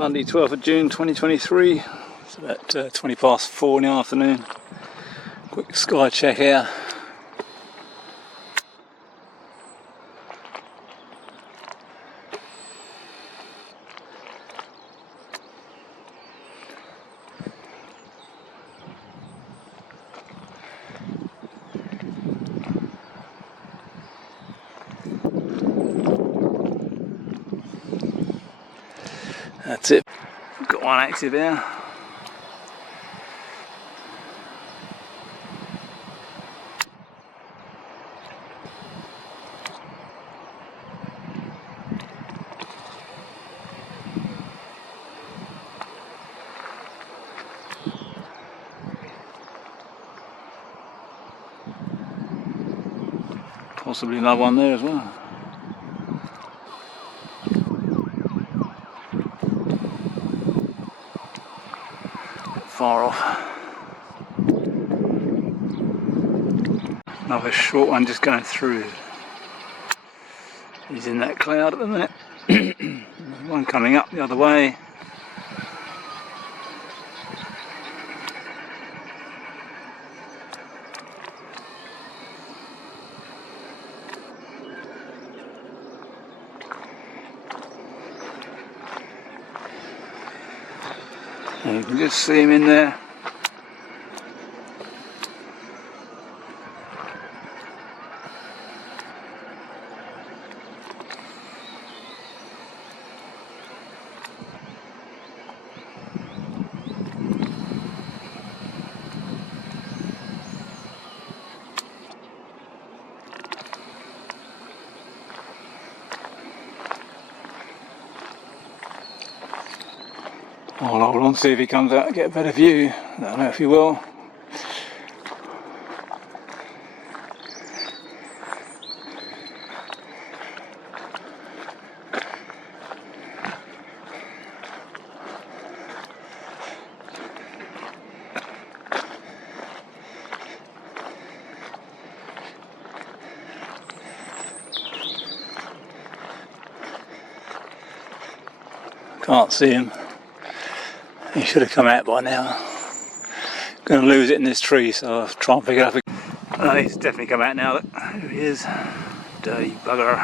Monday 12th of June 2023. It's about 20 past 4 in the afternoon. Quick sky check here. That's it. Got one active here. Possibly another one there as well. Far off. Another short one just going through. He's in that cloud at the minute. One coming up the other way. And you can just see him in there. I'll hold on, see if he comes out and get a better view. I don't know if he will. Can't see him. He should have come out by now. Going to lose it in this tree, so I'll try and pick it up again. He's definitely come out now. Look, there he is. Dirty bugger.